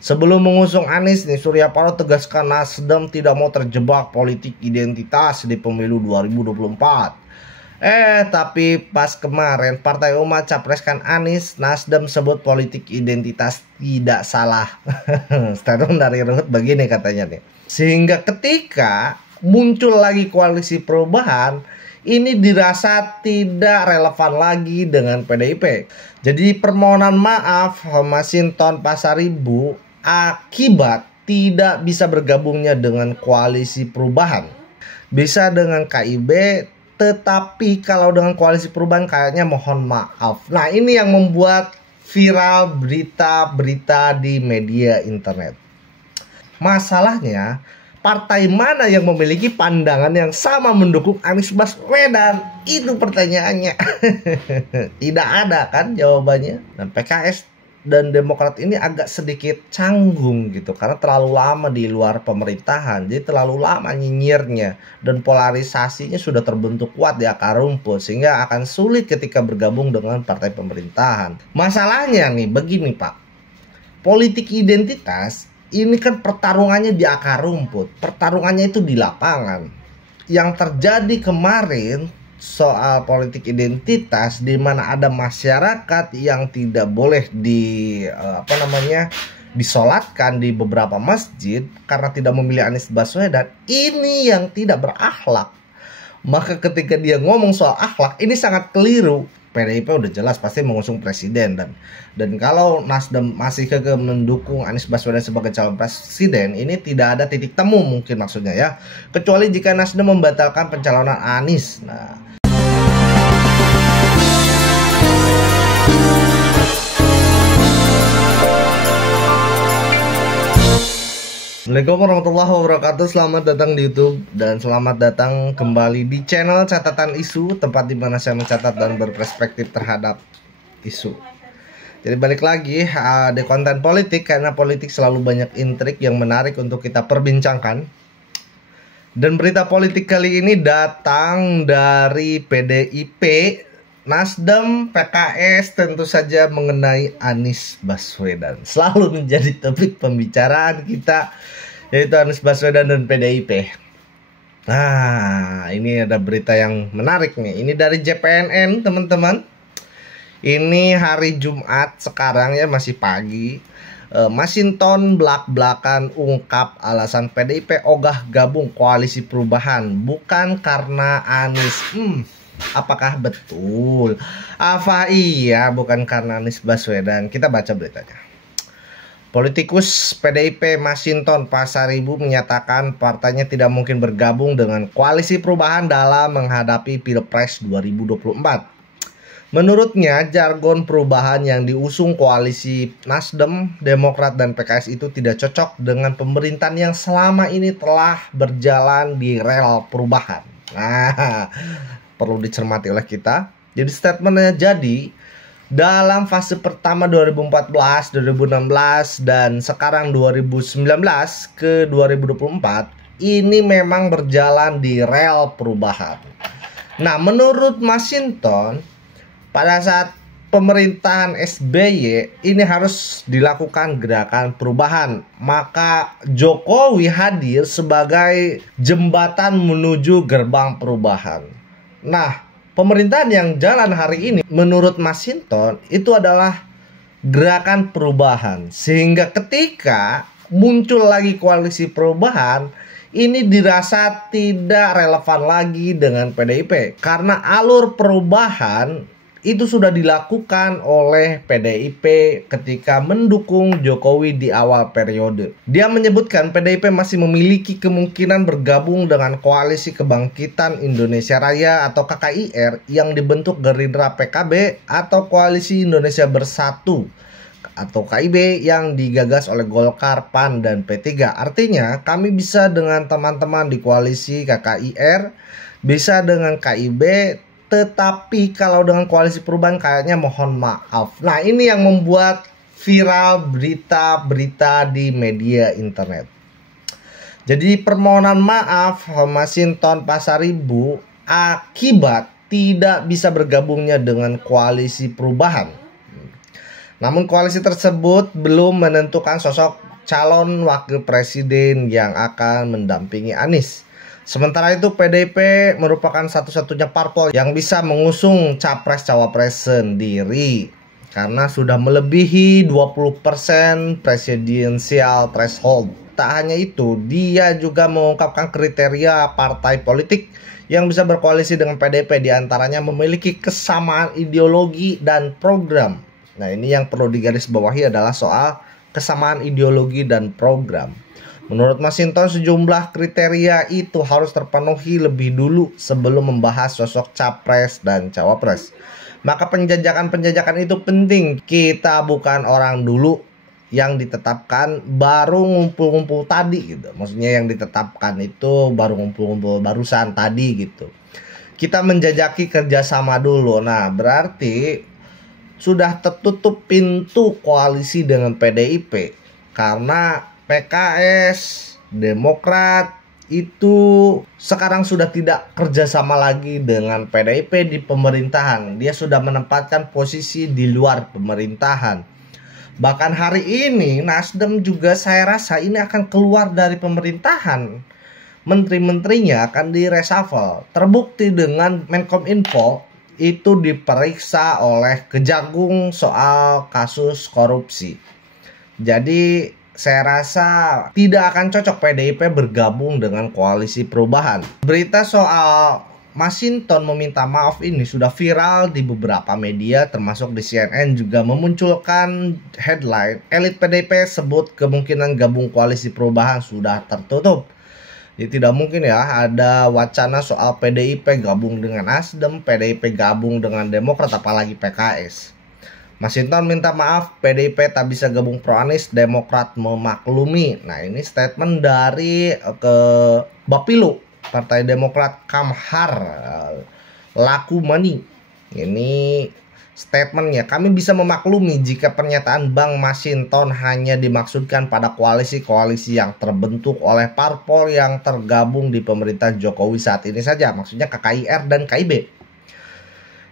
Sebelum mengusung Anies nih, Surya Paloh tegaskan Nasdem tidak mau terjebak politik identitas di pemilu 2024. Tapi pas kemarin Partai Umat capreskan Anies, Nasdem sebut politik identitas tidak salah. Statement dari Ruhut begini katanya nih. Sehingga ketika muncul lagi koalisi perubahan, ini dirasa tidak relevan lagi dengan PDIP. Jadi permohonan maaf Masinton Pasaribu akibat tidak bisa bergabungnya dengan koalisi perubahan. Bisa dengan KIB, tetapi kalau dengan koalisi perubahan kayaknya mohon maaf. Nah, ini yang membuat viral berita-berita di media internet. Masalahnya, partai mana yang memiliki pandangan yang sama mendukung Anies Baswedan? Itu pertanyaannya. Tidak ada kan jawabannya. Dan PKS dan Demokrat ini agak sedikit canggung gitu, karena terlalu lama di luar pemerintahan, jadi terlalu lama nyinyirnya, dan polarisasinya sudah terbentuk kuat di akar rumput, sehingga akan sulit ketika bergabung dengan partai pemerintahan. Masalahnya nih begini Pak, politik identitas ini kan pertarungannya di akar rumput, pertarungannya itu di lapangan. Yang terjadi kemarin soal politik identitas, di mana ada masyarakat yang tidak boleh disolatkan di beberapa masjid karena tidak memilih Anies Baswedan, ini yang tidak berakhlak. Maka ketika dia ngomong soal akhlak, ini sangat keliru. PDIP udah jelas pasti mengusung presiden, dan kalau Nasdem masih kekeh mendukung Anies Baswedan sebagai calon presiden, ini tidak ada titik temu mungkin maksudnya ya, kecuali jika Nasdem membatalkan pencalonan Anies. Nah, Assalamualaikum warahmatullahi wabarakatuh. Selamat datang di YouTube dan selamat datang kembali di channel Catatan Isu, tempat di mana saya mencatat dan berperspektif terhadap isu. Jadi balik lagi di konten politik, karena politik selalu banyak intrik yang menarik untuk kita perbincangkan. Dan berita politik kali ini datang dari PDIP, Nasdem, PKS, tentu saja mengenai Anies Baswedan. Selalu menjadi topik pembicaraan kita, yaitu Anies Baswedan dan PDIP. Nah, ini ada berita yang menarik nih. Ini dari JPNN, teman-teman. Ini hari Jumat sekarang ya, masih pagi. Masinton belak-belakan ungkap alasan PDIP ogah gabung koalisi perubahan bukan karena Anies. Apakah betul? Apa iya bukan karena Anies Baswedan? Kita baca beritanya. Politikus PDIP Masinton Pasaribu menyatakan partainya tidak mungkin bergabung dengan koalisi perubahan dalam menghadapi Pilpres 2024. Menurutnya, jargon perubahan yang diusung koalisi Nasdem, Demokrat, dan PKS itu tidak cocok dengan pemerintahan yang selama ini telah berjalan di rel perubahan. Nah, perlu dicermati oleh kita. Jadi statementnya, jadi dalam fase pertama 2014, 2016, dan sekarang 2019 ke 2024, ini memang berjalan di rel perubahan. Nah, menurut Masinton, pada saat pemerintahan SBY ini harus dilakukan gerakan perubahan, maka Jokowi hadir sebagai jembatan menuju gerbang perubahan. Nah, pemerintahan yang jalan hari ini menurut Masinton itu adalah gerakan perubahan, sehingga ketika muncul lagi koalisi perubahan, ini dirasa tidak relevan lagi dengan PDIP, karena alur perubahan itu sudah dilakukan oleh PDIP ketika mendukung Jokowi di awal periode. Dia menyebutkan PDIP masih memiliki kemungkinan bergabung dengan Koalisi Kebangkitan Indonesia Raya atau KKIR yang dibentuk Gerindra, PKB, atau Koalisi Indonesia Bersatu atau KIB yang digagas oleh Golkar, PAN, dan P3. Artinya kami bisa dengan teman-teman di Koalisi KKIR, bisa dengan KIB, tetapi kalau dengan koalisi perubahan kayaknya mohon maaf. Nah, ini yang membuat viral berita-berita di media internet. Jadi permohonan maaf Masinton Pasaribu akibat tidak bisa bergabungnya dengan koalisi perubahan. Namun koalisi tersebut belum menentukan sosok calon wakil presiden yang akan mendampingi Anies. Sementara itu PDIP merupakan satu-satunya parpol yang bisa mengusung capres-cawapres sendiri karena sudah melebihi 20% presidensial threshold. Tak hanya itu, dia juga mengungkapkan kriteria partai politik yang bisa berkoalisi dengan PDIP, diantaranya memiliki kesamaan ideologi dan program. Nah, ini yang perlu digarisbawahi adalah soal kesamaan ideologi dan program. Menurut Masinton, sejumlah kriteria itu harus terpenuhi lebih dulu sebelum membahas sosok capres dan cawapres. Maka penjajakan itu penting. Kita bukan orang dulu yang ditetapkan baru ngumpul-ngumpul tadi gitu. Maksudnya yang ditetapkan itu baru ngumpul-ngumpul barusan tadi gitu. Kita menjajaki kerjasama dulu. Nah, berarti sudah tertutup pintu koalisi dengan PDIP karena PKS, Demokrat itu sekarang sudah tidak kerjasama lagi dengan PDIP di pemerintahan. Dia sudah menempatkan posisi di luar pemerintahan. Bahkan hari ini Nasdem juga saya rasa ini akan keluar dari pemerintahan. Menteri-menterinya akan di-reshuffle. Terbukti dengan Menkominfo itu diperiksa oleh Kejagung soal kasus korupsi. Jadi saya rasa tidak akan cocok PDIP bergabung dengan koalisi perubahan. Berita soal Masinton meminta maaf ini sudah viral di beberapa media, termasuk di CNN juga memunculkan headline elit PDIP sebut kemungkinan gabung koalisi perubahan sudah tertutup. Jadi tidak mungkin ya ada wacana soal PDIP gabung dengan Nasdem, PDIP gabung dengan Demokrat, apalagi PKS. Masinton minta maaf, PDIP tak bisa gabung pro Anies, Demokrat memaklumi. Nah, ini statement dari ke Bapilu Partai Demokrat Kamhar Lakumani. Ini statementnya, kami bisa memaklumi jika pernyataan Bang Masinton hanya dimaksudkan pada koalisi-koalisi yang terbentuk oleh parpol yang tergabung di pemerintahan Jokowi saat ini saja, maksudnya KKIR dan KIB.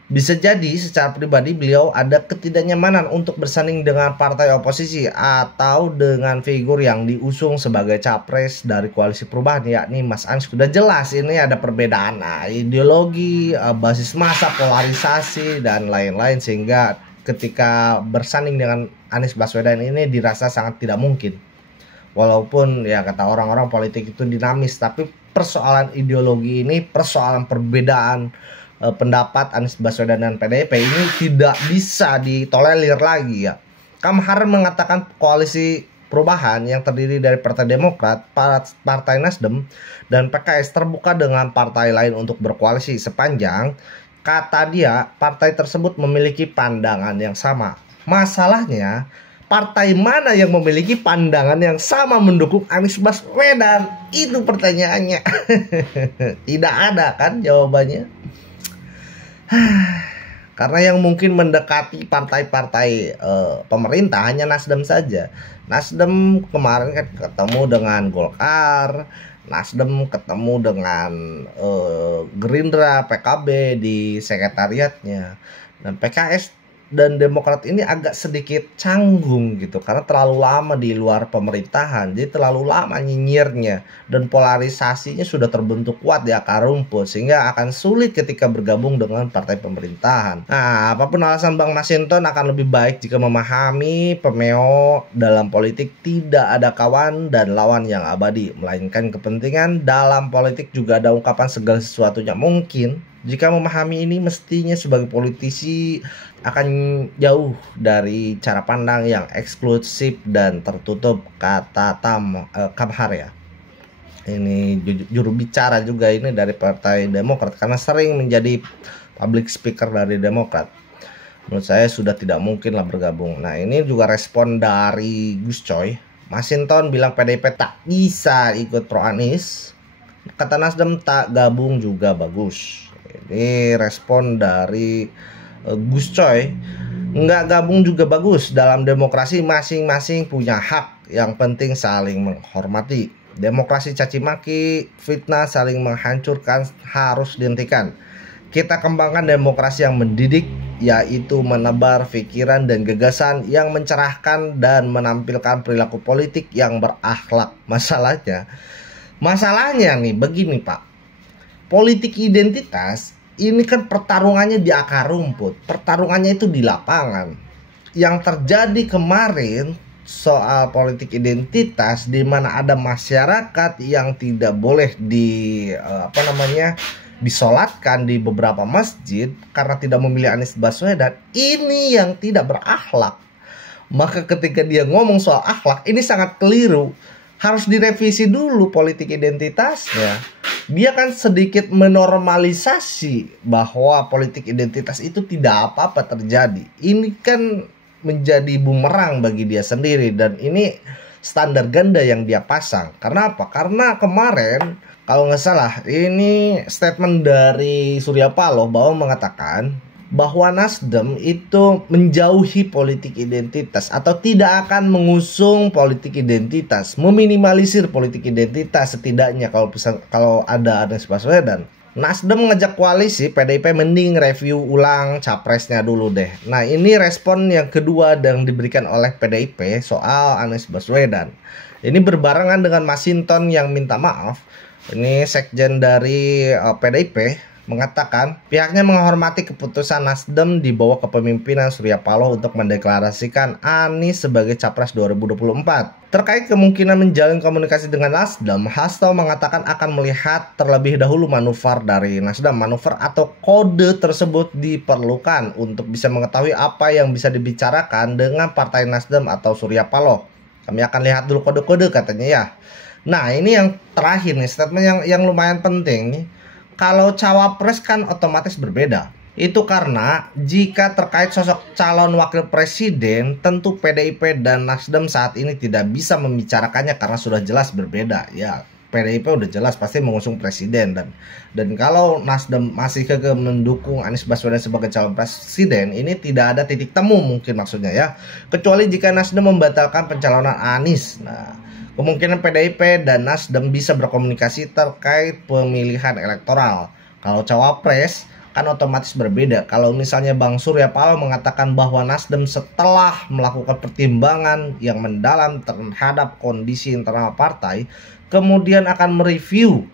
Bisa jadi secara pribadi beliau ada ketidaknyamanan untuk bersanding dengan partai oposisi atau dengan figur yang diusung sebagai capres dari koalisi perubahan, yakni Mas Anies. Sudah jelas ini ada perbedaan ideologi, basis massa, polarisasi dan lain-lain, sehingga ketika bersanding dengan Anies Baswedan ini dirasa sangat tidak mungkin. Walaupun ya kata orang-orang politik itu dinamis, tapi persoalan ideologi ini, persoalan perbedaan pendapat Anies Baswedan dan PDIP ini tidak bisa ditolerir lagi ya. Kamhar mengatakan koalisi perubahan yang terdiri dari Partai Demokrat, Partai Nasdem, dan PKS terbuka dengan partai lain untuk berkoalisi sepanjang, kata dia, partai tersebut memiliki pandangan yang sama. Masalahnya, partai mana yang memiliki pandangan yang sama mendukung Anies Baswedan? Itu pertanyaannya. Tidak ada kan jawabannya. Karena yang mungkin mendekati partai-partai pemerintah hanya Nasdem saja. Nasdem kemarin kan ketemu dengan Golkar, Nasdem ketemu dengan Gerindra, PKB di sekretariatnya, dan PKS dan Demokrat ini agak sedikit canggung gitu karena terlalu lama di luar pemerintahan, jadi terlalu lama nyinyirnya dan polarisasinya sudah terbentuk kuat di akar rumput sehingga akan sulit ketika bergabung dengan partai pemerintahan. Nah, apapun alasan Bang Masinton, akan lebih baik jika memahami pemeo dalam politik tidak ada kawan dan lawan yang abadi, melainkan kepentingan. Dalam politik juga ada ungkapan segala sesuatunya mungkin. Jika memahami ini, mestinya sebagai politisi akan jauh dari cara pandang yang eksklusif dan tertutup, kata Kamhar ya. Ini juru bicara juga ini dari Partai Demokrat karena sering menjadi public speaker dari Demokrat. Menurut saya sudah tidak mungkin lah bergabung. Nah, ini juga respon dari Gus Coy. Masinton bilang PDIP tak bisa ikut pro Anies. Kata Nasdem tak gabung juga bagus. Ini respon dari Gus Coy. Nggak gabung juga bagus. Dalam demokrasi masing-masing punya hak. Yang penting saling menghormati. Demokrasi caci maki, fitnah, saling menghancurkan harus dihentikan. Kita kembangkan demokrasi yang mendidik, yaitu menebar pikiran dan gagasan yang mencerahkan dan menampilkan perilaku politik yang berakhlak. Masalahnya nih begini Pak, politik identitas ini kan pertarungannya di akar rumput, pertarungannya itu di lapangan. Yang terjadi kemarin soal politik identitas di mana ada masyarakat yang tidak boleh disolatkan di beberapa masjid karena tidak memilih Anies Baswedan, ini yang tidak berakhlak. Maka ketika dia ngomong soal akhlak, ini sangat keliru. Harus direvisi dulu politik identitasnya. Dia kan sedikit menormalisasi bahwa politik identitas itu tidak apa-apa terjadi. Ini kan menjadi bumerang bagi dia sendiri, dan ini standar ganda yang dia pasang. Karena apa? Karena kemarin kalau nggak salah ini statement dari Surya Paloh bahwa mengatakan bahwa Nasdem itu menjauhi politik identitas atau tidak akan mengusung politik identitas, meminimalisir politik identitas setidaknya kalau ada Anies Baswedan. Nasdem mengajak koalisi, PDIP mending review ulang capresnya dulu deh. Nah, ini respon yang kedua yang diberikan oleh PDIP soal Anies Baswedan. Ini berbarengan dengan Masinton yang minta maaf. Ini sekjen dari PDIP mengatakan pihaknya menghormati keputusan Nasdem di bawah kepemimpinan Surya Paloh untuk mendeklarasikan Anies sebagai capres 2024. Terkait kemungkinan menjalin komunikasi dengan Nasdem, Hasto mengatakan akan melihat terlebih dahulu manuver dari Nasdem. Manuver atau kode tersebut diperlukan untuk bisa mengetahui apa yang bisa dibicarakan dengan Partai Nasdem atau Surya Paloh. Kami akan lihat dulu kode-kode katanya ya. Nah, ini yang terakhir nih, statement yang lumayan penting nih. Kalau cawapres kan otomatis berbeda. Itu karena jika terkait sosok calon wakil presiden, tentu PDIP dan Nasdem saat ini tidak bisa membicarakannya karena sudah jelas berbeda. Ya, PDIP udah jelas pasti mengusung presiden, dan kalau Nasdem masih mendukung Anies Baswedan sebagai calon presiden, ini tidak ada titik temu mungkin maksudnya ya. Kecuali jika Nasdem membatalkan pencalonan Anies. Nah, kemungkinan PDIP dan Nasdem bisa berkomunikasi terkait pemilihan elektoral. Kalau cawapres kan otomatis berbeda. Kalau misalnya Bang Surya Paloh mengatakan bahwa Nasdem setelah melakukan pertimbangan yang mendalam terhadap kondisi internal partai, kemudian akan mereview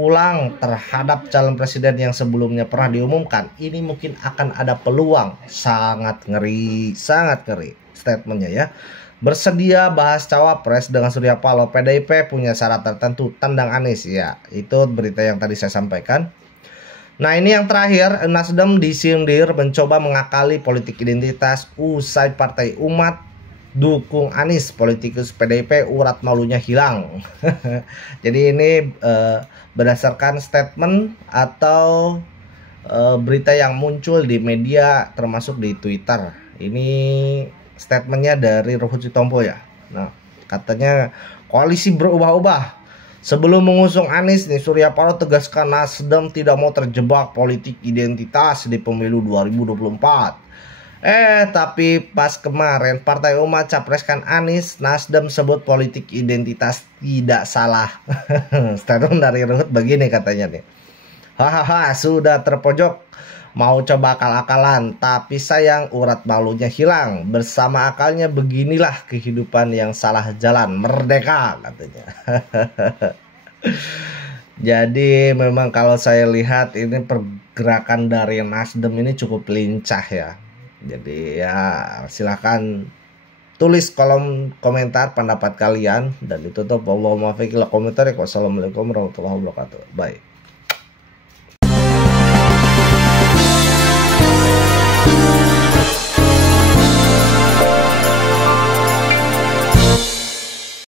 ulang terhadap calon presiden yang sebelumnya pernah diumumkan, ini mungkin akan ada peluang. Sangat ngeri statementnya ya. Bersedia bahas cawapres dengan Surya Paloh, PDIP punya syarat tertentu, tendang Anies ya. Itu berita yang tadi saya sampaikan. Nah, ini yang terakhir, Nasdem disindir mencoba mengakali politik identitas usai Partai Umat dukung Anies, politikus PDIP urat malunya hilang. Jadi ini berdasarkan statement atau berita yang muncul di media termasuk di Twitter. Ini statementnya dari Ruhut Sitompul ya. Nah, katanya koalisi berubah-ubah. Sebelum mengusung Anies nih, Surya Paloh tegaskan Nasdem tidak mau terjebak politik identitas di pemilu 2024. Tapi pas kemarin Partai Umat capreskan Anies, Nasdem sebut politik identitas tidak salah. Statement dari Ruhut begini katanya nih. Hahaha, sudah terpojok. Mau coba akal-akalan, tapi sayang urat malunya hilang. Bersama akalnya beginilah kehidupan yang salah jalan. Merdeka katanya. Jadi memang kalau saya lihat ini pergerakan dari Nasdem ini cukup lincah ya. Jadi ya silahkan tulis kolom komentar pendapat kalian. Dan ditutup. Wassalamualaikum warahmatullahi wabarakatuh. Bye.